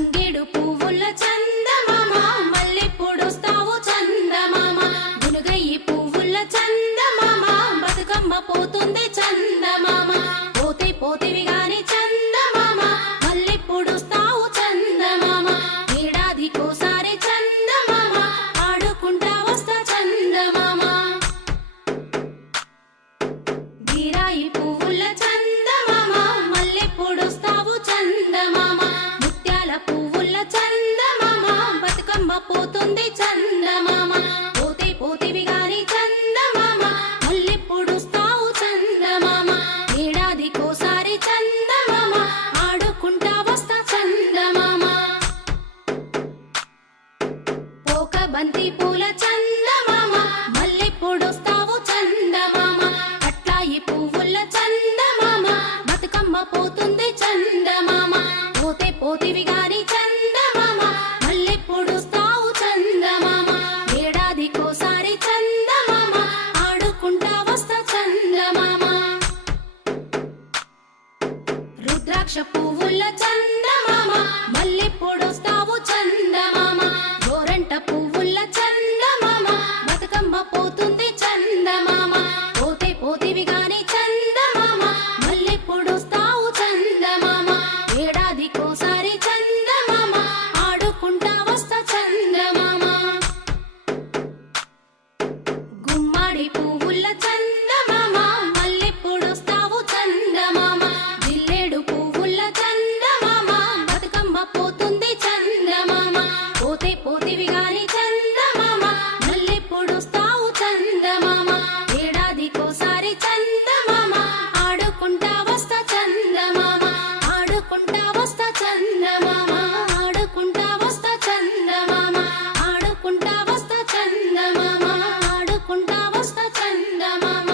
తంగేడు పువ్వుల చందమామ మల్లెప్పుడొస్తావు చందమామ గునుగయ్యి పువ్వుల చందమామ బతుకమ్మ పోతుంది చందమామ పోతే పోతివి గాని చందమామ మల్లెప్పుడొస్తావు చందమామ ఏడాదికోసారి చందమామ ఆడుకుంటా వస్తా చందమామ గిరాయి పువ్వుల చందమామ మల్లెప్పుడొస్తావు చందమామ ముత్యాల పువ్వుల చందమామ బతుకమ్మ పోతుంది చందమామ పోతే పోతివి గాని చందమామ మల్లెప్పుడొస్తావు చందమామ ఏడాదికోసారి చందమామ ఆడుకుంటా వస్తా చందమామ పోక బంతి పూల చందమామ మల్లెప్పుడొస్తావు చందమామ అట్లాయి పువ్వుల చందమామ బతుకమ్మ పోతుంది చందమామ పోతే పోతివి గాని చందమామ మల్లెప్పుడొస్తావు చందమామ ఏడాదికోసారి చందమామ ఆడుకుంటా వస్తా చందమామ రుద్రాక్ష పువ్వుల చందమామ మల్లెప్పుడొస్తావు చందమామ గోరంట పువ్వుల చందమామ బతుకమ్మ పోతుంది చందమామ పోతే పోతివి గాని చందమామ మల్లెప్పుడొస్తావు చందమామ ఏడాదికోసారి చందమామ ఆడుకుంటా వస్తా చందమామ గుమ్మడి పువ్వుల చందమామ మల్లెప్పుడొస్తావు చందమామ జిల్లేడు పువ్వుల చందమామ బతుకమ్మ పోతుంది చందమామ పోతే పోతివి గాని చందమామ మల్లెప్పుడొస్తావు చందమామ ఏడాదికోసారి చందమామ ఆడుకుంటా వస్తా చందమామ ఆడుకుంటా వస్తా చందమామ ఆడుకుంటా వస్తా చందమామ ఆడుకుంటా వస్తా చందమామ ఆడుకుంటా వస్తా చందమామ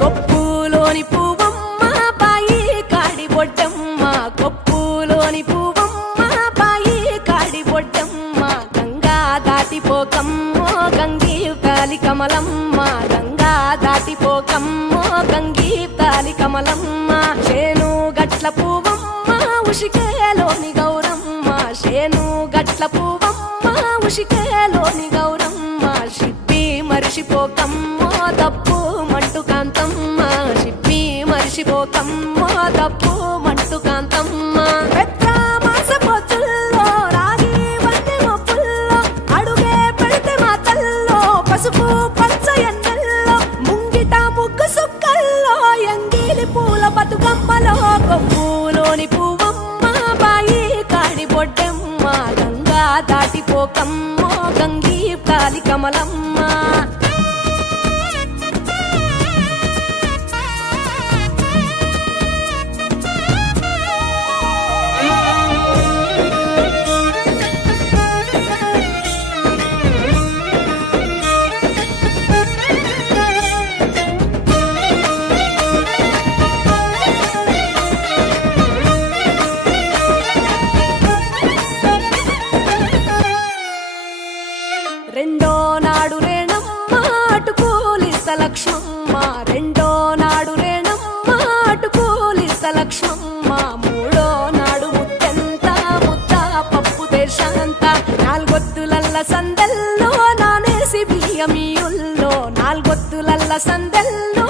కొప్పులోని పువ్వమ్మ బాయి కాడి బొడ్డమ్మ కొప్పులోని పువ్వమ్మ బాయి కాడి బొడ్డమ్మ గంగా దాటిపోకమ్మో గంగీ తాలి కమలమ్మ గంగా దాటిపోకమ్మో గంగీ తాలి కమలమ్మ శేను గట్ల పువ్వమ్మ ఉషికేలోని గౌరమ్మ శేను గట్ల పువ్వమ్మ ఉషికేలోని గౌరమ్మ షిప్పి మరిషిపోకమ్మో తప్పు మంటు కాంతమ్మ షిప్పి మరిషిపోకమ్మో తప్పు మంటు కాంతమ్మ పెద్ద మాస పొత్తుల్లో రాగి వన్నె మొప్పుల్లో అడుగే పెడితే మా తల్లో పసుపు పచ్చ ఎన్నెల్లో ముంగిట ముగ్గు సుక్కల్లో ఎంగిలి పూల బతుకమ్మలో కొప్పులోని పువ్వమ్మ బాయి కాడి బొడ్డమ్మ గంగా దాటిపోకమ్మో గంగీ తాలి కమలమ్మ రెండో నాడు రేణమ్మ అటుకూలిస్త లక్ష్మమ్మ రెండో నాడు రేణమ్మ అటుకూలిస్త లక్ష్మమ్మ మూడో నాడు ముత్తెంత ముద్ద పప్పు దేశంత నాలుగొత్తులల్ల సందెల్లో నానేసి బియ్యమియుల్లో నాలుగొత్తులల్ల సందెల్లో